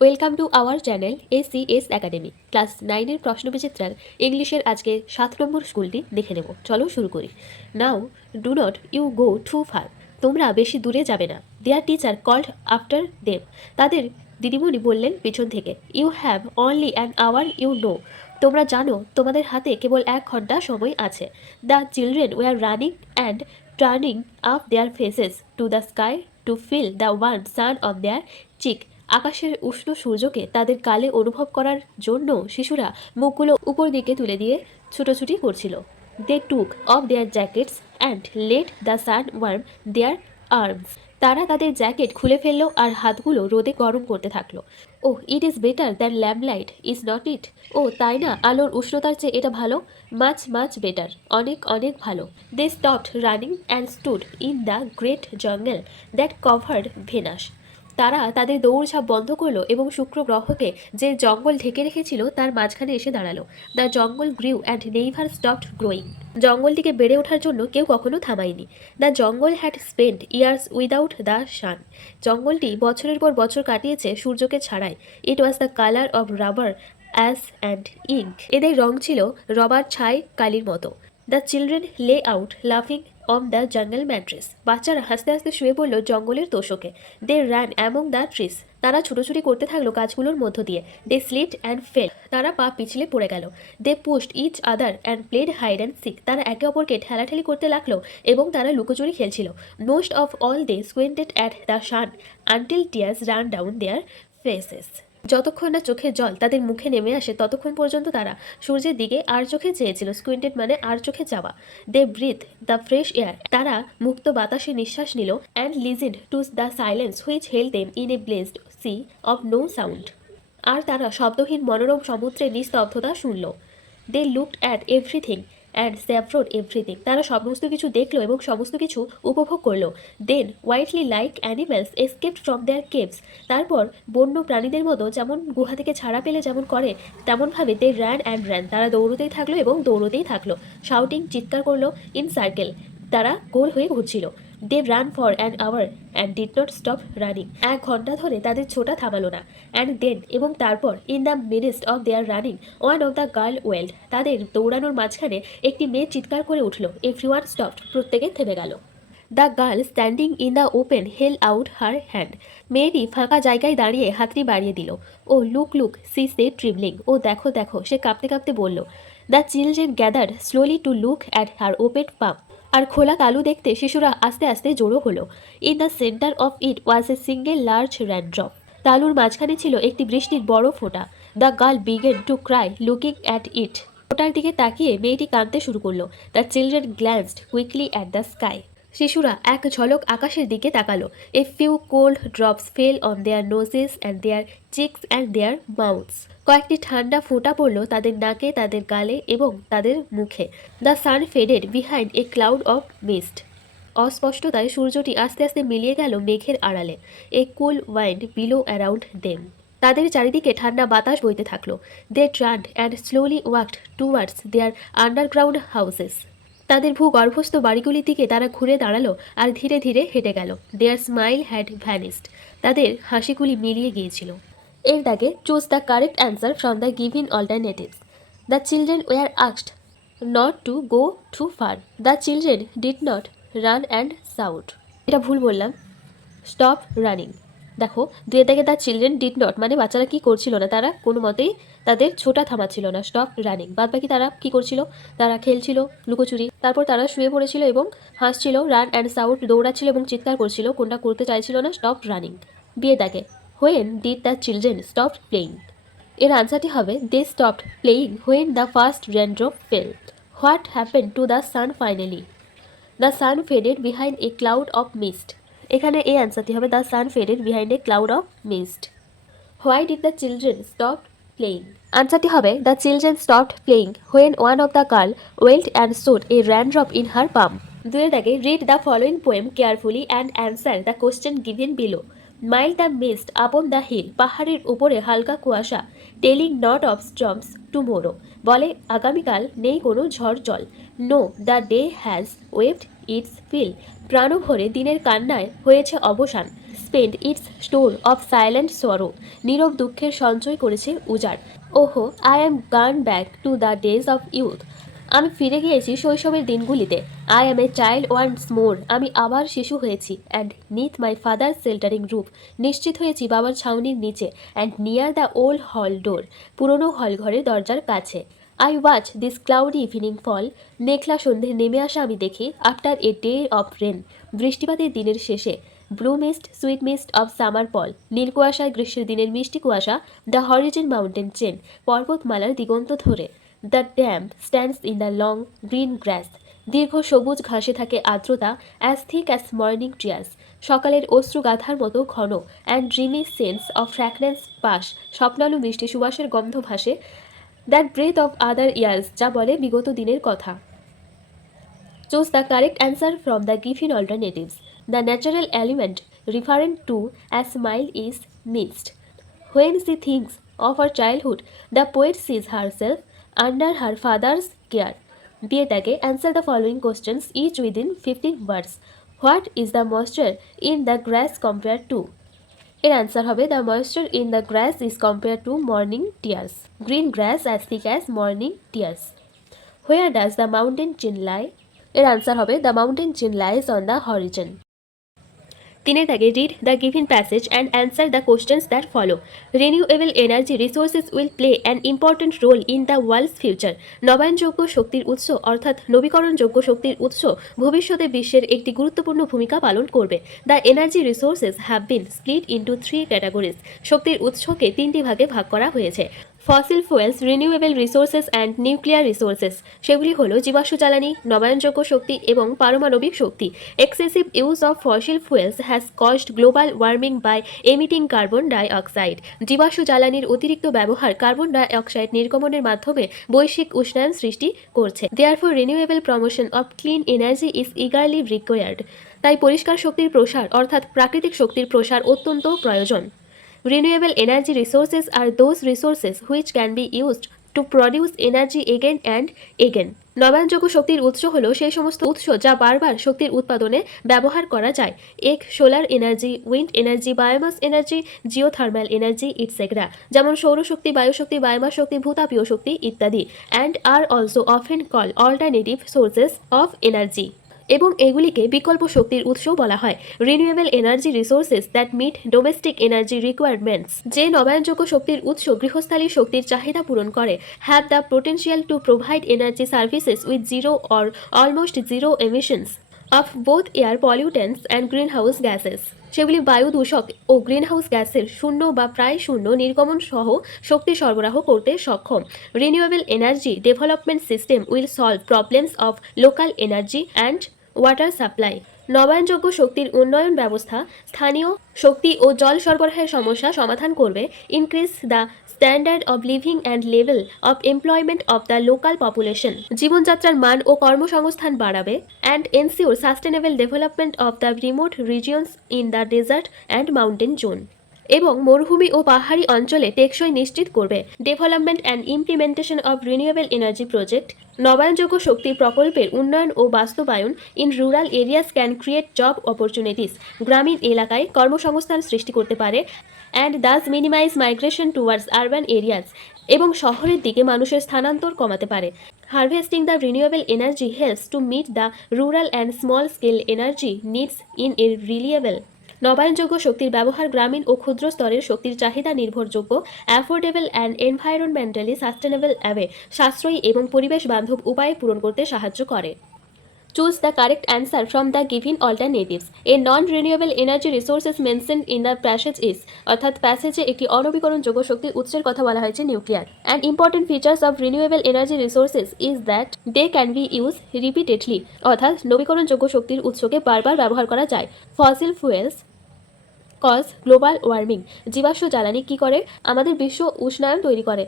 Welcome to our channel ACS academy. Class 9-এর প্রশ্ন বিচিত্রার ইংলিশের আজকে 7 নম্বর স্কুলটি দেখে নেব। চলো শুরু করি। Now do not you go too far. তোমরা বেশি দূরে যাবে না। Their teacher called after them. তাদের দিদিমণি বললেন পেছন থেকে। You have only an hour you know. তোমরা জানো তোমাদের হাতে কেবল 1 ঘন্টা সময় আছে। The children were running and turning up their faces to the sky to feel the warm sun on their cheek. আকাশের উষ্ণ সূর্যকে তাদের গালে অনুভব করার জন্য শিশুরা মুখগুলো উপর দিকে তুলে দিয়ে ছুটোছুটি করছিল। They took off their jackets and let the sun warm their arms. তারা তাদের জ্যাকেট খুলে ফেললো আর হাতগুলো রোদে গরম করতে থাকলো। Oh it is better than lamp light is not it. ও তাই না, আলোর উষ্ণতার চেয়ে এটা ভালো। মাচ মাচ বেটার, অনেক অনেক ভালো। They stopped running and stood in the great jungle that covered Venus. তারা তাদের দৌড়ঝাঁপ বন্ধ করলো এবং শুক্র গ্রহকে যে জঙ্গল ঢেকে রেখেছিল তার মাঝখানে এসে দাঁড়ালো। The jungle grew and never stopped growing. জঙ্গলটিকে বেড়ে ওঠার জন্য কেউ কখনো থামায়নি। The jungle had spend years without the sun. জঙ্গলটি বছরের পর বছর কাটিয়েছে সূর্যকে ছাড়াই। It was the colour of rubber ash and ink. এদের রং ছিল রবার ছাই কালির মতো। দ্য চিলড্রেন লে আউট লাফিং অন দ্য জঙ্গল ম্যাট্রেস। বাচ্চারা হাসতে হাসতে শুয়ে পড়ল জঙ্গলের তোষকে। They ran among the trees. তারা ছুটোছুটি করতে থাকলো গাছগুলোর মধ্য দিয়ে। They slipped and fell. তারা পা পিছলে পড়ে গেল। They pushed each other and played hide and seek. তারা একে অপরকে ঠেলাঠেলি করতে লাগলো এবং তারা লুকোচুরি খেলছিল। Most of all they squinted at the sun until tears ran down their faces. যতক্ষণ না চোখের জল তাদের মুখে নেমে আসে ততক্ষণ পর্যন্ত তারা সূর্যের দিকে আর চোখে চেয়েছিল। স্কুইন্টেড মানে আর চোখে যাওয়া। They breathe the fresh air. তারা মুক্ত বাতাসে নিঃশ্বাস নিল। And listened to the silence which held them in a blessed sea of no sound. আর তারা শব্দহীন মনোরম সমুদ্রের নিস্তব্ধতা শুনল। They looked at everything and savoured everything. তারা সমস্ত কিছু দেখলো এবং সমস্ত কিছু উপভোগ করলো। Then wildly like animals escaped from their caves. তারপর বন্য প্রাণীদের মতো যেমন গুহা থেকে ছাড়া পেলে যেমন করে তেমনভাবে দে র্যান অ্যান্ড র্যান। তারা দৌড়তেই থাকলো এবং দৌড়তেই থাকলো। শাউটিং, চিৎকার করলো। ইন সার্কেল, তারা গোল হয়ে ঘুরছিল। They ran for an hour and did not stop running. 1 ঘন্টা ধরে তাদের ছোটা থামালো না। অ্যান্ড দেন, এবং তারপর, in the midst of their running one of the girl wailed. তাদের দৌড়ানোর মাঝখানে একটি মেয়ে চিৎকার করে উঠল। Everyone stopped. প্রত্যেকে থেমে গেল। The girl standing in the open held out her hand. মেয়েটি ফাঁকা জায়গায় দাঁড়িয়ে হাতটি বাড়িয়ে দিল। Oh look look she said trembling. ও দেখো দেখো, সে কাঁপতে কাঁপতে বলল। The children gathered slowly to look at her open পাম্প। আর খোলা তালু দেখতে শিশুরা আস্তে আস্তে জড়ো হলো। In the centre of it was a single large raindrop. তালুর মাঝখানে ছিল একটি বৃষ্টির বড় ফোঁটা। The girl began to cry looking at it. ফোঁটার দিকে তাকিয়ে মেয়েটি কাঁদতে শুরু করলো। The children glanced quickly at the sky. শিশুরা এক ঝলক আকাশের দিকে তাকালো। A few cold drops fell on their noses and their cheeks and their mouths. কয়েকটি ঠান্ডা ফোঁটা পড়লো তাদের নাকে, তাদের গালে এবং তাদের মুখে। The sun faded behind a cloud of mist. অস্পষ্টতায় সূর্যটি আস্তে আস্তে মিলিয়ে গেল মেঘের আড়ালে। A cool wind blew around them. তাদের চারিদিকে ঠান্ডা বাতাস বইতে থাকলো। They turned and slowly walked towards their underground houses. তাদের ভূগর্ভস্থ বাড়িগুলির দিকে তারা ঘুরে দাঁড়ালো আর ধীরে ধীরে হেঁটে গেল। Their smile had vanished. তাদের হাসিগুলি মিলিয়ে গিয়েছিল। এর দাগে choose the correct answer from the given alternatives. The children were asked not to go too far. The children did not run and shout. এটা ভুল বললাম। Stop running. দেখো, দুয়ের দাগে দ্য চিলড্রেন ডিড নট মানে বাচ্চারা কি করছিল না, তারা কোনো মতেই তাদের ছোটা থামাচ্ছিল না। স্টপ রানিং বাদ বাকি তারা কি করছিল, তারা খেলছিল লুকোচুরি। তারপর তারা শুয়ে পড়েছিল এবং হাসছিল। রান অ্যান্ড সাউট দৌড়াচ্ছিল এবং চিৎকার করছিল। কোনটা করতে চাইছিল না, স্টপ রানিং। বিয়ের দাগে when did the children stop playing. এর আনসারটি হবে they stopped playing when the first raindrop fell. What happen to the sun finally. The sun faded behind a cloud of mist. এখানে এই অ্যান্সারটি হবে the sun faded behind a cloud of mist. Why did the children stop playing. আনসারটি হবে the children stopped playing when one of the girl wailed and showed a raindrop in her পাম্প। দুয়ের দাগে read the following poem carefully and answer the question given below. Mild the mist upon the hill. পাহাড়ের উপরে হালকা কুয়াশা। Telling not of storms tomorrow. বলে আগামীকাল নেই কোনো ঝড় জল। No the day has wept its fill. প্রাণভরে দিনের কান্নায় হয়েছে অবসান। spent its store of silent sorrow. নীরব দুঃখের সঞ্চয় করেছে উজাড়। ওহো, I am gone back to the days of youth. আমি ফিরে গিয়েছি শৈশবের দিনগুলিতে। I am a child once more. আমি আবার শিশু হয়েছি। And neath my father's sheltering roof. নিশ্চিত হয়েছি বাবার ছাউনির নিচে। And near the old hall door. পুরনো হল ঘরের দরজার কাছে। I watch this cloudy evening fall. মেঘলা সন্ধ্যে নেমে আসা আমি দেখি। After a day of rain. বৃষ্টিপাতের দিনের শেষে। Blue mist, sweet mist of summer fall. নীল কুয়াশায় গ্রীষ্মের দিনের মিষ্টি কুয়াশা। The horizon mountain chain. পর্বতমালার দিগন্ত ধরে। The damp stands in the long green grass. দীর্ঘ সবুজ ঘাসে থাকে আর্দ্রতা। As thick as morning tears. সকালের অশ্রুগাথার মতো ঘন। And dreamy scents of fragrance pass. স্বপ্নালু মিষ্টি সুবাসের গন্ধ ভাসে। That breathe of other years, যা বলে বিগত দিনের কথা। Choose the correct answer from the given alternatives. The natural element referred to as smile is mixed. When she thinks of her childhood, the poet sees herself under her father's care. B.A. Answer the following questions, each within 15 words. What is the moisture in the grass compared to? এর answer হবে the moisture in the grass is compare to morning tears. Green grass as thick as morning tears. Where does the mountain chain lie? এর answer হবে the mountain chain lies on the horizon. তিনের দাগে read the given passage and answer the questions that follow. Renewable energy resources will play an important role in the world's future. নবায়নযোগ্য শক্তির উৎস অর্থাৎ নবীকরণযোগ্য শক্তির উৎস ভবিষ্যতে বিশ্বের একটি গুরুত্বপূর্ণ ভূমিকা পালন করবে। The energy resources have been split into 3 categories. শক্তির উৎসকে 3টি ভাগে ভাগ করা হয়েছে। Fossil fuels, renewable resources and nuclear resources. সেগুলি হলো জীবাশ্ম জ্বালানি, নবায়নযোগ্য শক্তি এবং পারমাণবিক শক্তি। Excessive use of fossil fuels has caused global warming by emitting carbon ডাই অক্সাইড। জীবাশ্ম জ্বালানির অতিরিক্ত ব্যবহার কার্বন ডাই অক্সাইড নির্গমনের মাধ্যমে বৈশ্বিক উষ্ণায়ন সৃষ্টি করছে। Therefore renewable promotion of clean energy is eagerly required. তাই পরিষ্কার শক্তির প্রসার অর্থাৎ প্রাকৃতিক শক্তির প্রসার অত্যন্ত প্রয়োজন। Renewable energy resources are those resources which can be used to produce energy again and again. নবায়নযোগ্য শক্তির উৎস হলো সেই সমস্ত উৎস যা বারবার শক্তির উৎপাদনে ব্যবহার করা যায়। Solar energy, wind energy, biomass energy, geothermal energy etcetera, যেমন সৌরশক্তি, বায়ুশক্তি, বায়োমাস শক্তি, ভূতাপীয় শক্তি ইত্যাদি। And are also often called alternative sources of energy. এবং এগুলিকে বিকল্প শক্তির উৎস বলা হয়। Renewable energy resources that meet domestic energy requirements. যে নবায়নযোগ্য শক্তির উৎস গৃহস্থালী শক্তির চাহিদা পূরণ করে। Have the potential to provide energy services with zero or almost zero emissions of both air pollutants and greenhouse gases. সেগুলি বায়ু দূষক ও গ্রিনহাউস গ্যাসের শূন্য বা প্রায় শূন্য নির্গমন সহ শক্তি সরবরাহ করতে সক্ষম। Renewable energy development system will solve problems of local energy and water supply. নবায়নযোগ্য শক্তির উন্নয়ন ব্যবস্থা স্থানীয় শক্তি ও জল সরবরাহের সমস্যা সমাধান করবে। Increase the standard of living and level of employment of the local population. জীবনযাত্রার মান ও কর্মসংস্থান বাড়াবে। And ensure sustainable development of the remote regions in the desert and mountain zone. এবং মরুভূমি ও পাহাড়ি অঞ্চলে টেকসই নিশ্চিত করবে। Development and implementation of renewable energy project. নবায়নযোগ্য শক্তি প্রকল্পের উন্নয়ন ও বাস্তবায়ন in rural areas can create job opportunities. গ্রামীণ এলাকায় কর্মসংস্থান সৃষ্টি করতে পারে। And thus minimise migration towards urban areas. এবং শহরের দিকে মানুষের স্থানান্তর কমাতে পারে। Harvesting the renewable energy helps to meet the rural and small scale energy needs in a renewable. নবায়নযোগ্য শক্তির ব্যবহার গ্রামীণ ও ক্ষুদ্র স্তরের শক্তির চাহিদা নির্ভরযোগ্য, affordable and environmentally sustainable away, সাশ্রয়ী এবং পরিবেশ বান্ধব উপায়ে পূরণ করতে সাহায্য করে। Choose the correct answer from the given alternatives. A non renewable energy resources mentioned in the passage is, অর্থাৎ প্যাসেজে একটি অনবীকরণযোগ্য শক্তির উৎসের কথা বলা হয়েছে nuclear. And important features of renewable energy resources is that they can be use repeatedly, অর্থাৎ নবীকরণযোগ্য শক্তির উৎসকে বারবার ব্যবহার করা যায়। Fossil fuels cause global warming. জীবাশ্ম জ্বালানি কী করে? আমাদের বিশ্ব উষ্ণায়ন তৈরি করে।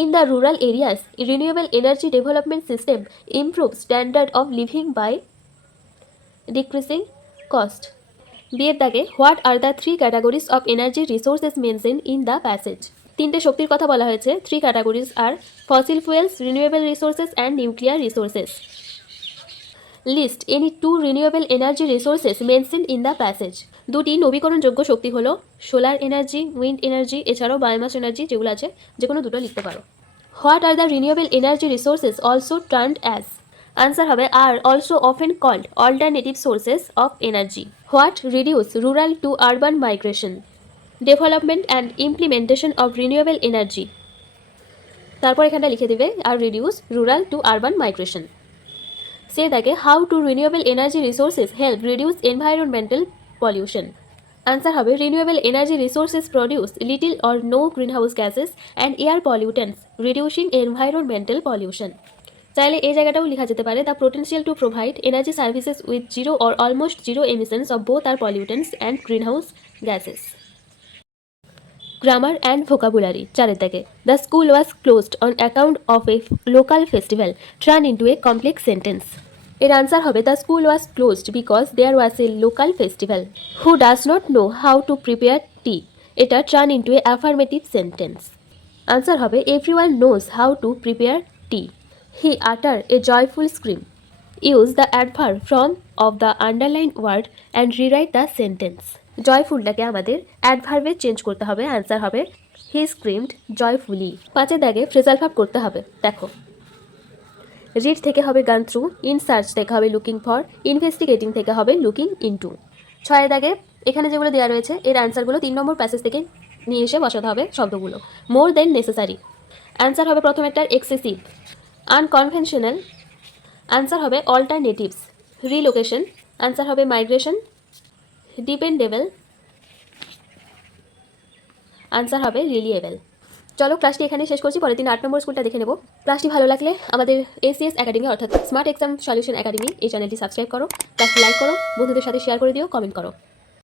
In the rural areas renewable energy development system improve standard of living by decreasing cost. বিয়ের দাগে what are the 3 categories of energy resources mention in the passage. 3টে শক্তির কথা বলা হয়েছে। 3 categories are fossil fuels, renewable resources and nuclear resources. List any 2 renewable energy resources mentioned in the passage. দুটি নবীকরণযোগ্য শক্তি হলো সোলার এনার্জি, উইন্ড এনার্জি, এছাড়াও বায়োমাস এনার্জি যেগুলো আছে যে কোনো দুটো লিখতে পারো। What are the renewable energy resources also termed as? Answer হবে are also often called alternative sources of energy. What reduce rural to urban migration? Development and implementation of renewable energy. তারপর এখানটা লিখে দেবে আর reduce rural to urban migration. সে দেখে how to renewable energy resources help reduce environmental pollution. Answer হবে renewable energy resources produce little or no greenhouse gases and air pollutants reducing environmental pollution. চাইলে এই জায়গাটাও লেখা যেতে পারে the potential to provide energy services with zero or almost zero emissions of both air pollutants and greenhouse gases. Grammar and vocabulary 4 দাগে। The school was closed on account of a local festival turn into a complex sentence. এর answer হবে the school was closed because there was a local festival. Who does not know how to prepare tea? এটা turn into a affirmative sentence. Answer হবে everyone knows how to prepare tea. He uttered a joyful scream. Use the adverb form of the underline word and rewrite the sentence. জয়ফুলটাকে আমাদের অ্যাডভার্বে change করতে হবে। Answer হবে হি screamed joyfully. 5 দাগে phrasal verb করতে হবে। দেখো, রিড থেকে হবে গান থ্রু, ইন সার্চ থেকে হবে লুকিং ফর, ইনভেস্টিগেটিং থেকে হবে লুকিং ইনটু। 6 দাগে এখানে যেগুলো দেওয়া রয়েছে এর আনসারগুলো 3 নম্বর প্যাসেজ থেকে নিয়ে এসে বসাতে হবে শব্দগুলো। মোর দেন নেসেসারি। আনসার হবে প্রথম একটা এক্সেসিভ। আনকনভেনশনাল। আনসার হবে অল্টারনেটিভস। রিলোকেশন। আনসার হবে মাইগ্রেশন। ডিপেন্ডেবল। আনসার হবে রিলিয়েবল। চলো ক্লাসটি এখানে শেষ করছি, পরের দিন 8 নম্বর স্কুলটা দেখে নেব। ক্লাসটি ভালো লাগলে আমাদের এসিএস একাডেমি অর্থাৎ স্মার্ট এক্সাম সলিউশন একাডেমি এই চ্যানেলটি সাবস্ক্রাইব করো, ক্লাসটি লাইক করো, বন্ধুদের সাথে শেয়ার করে দিও, কমেন্ট করো।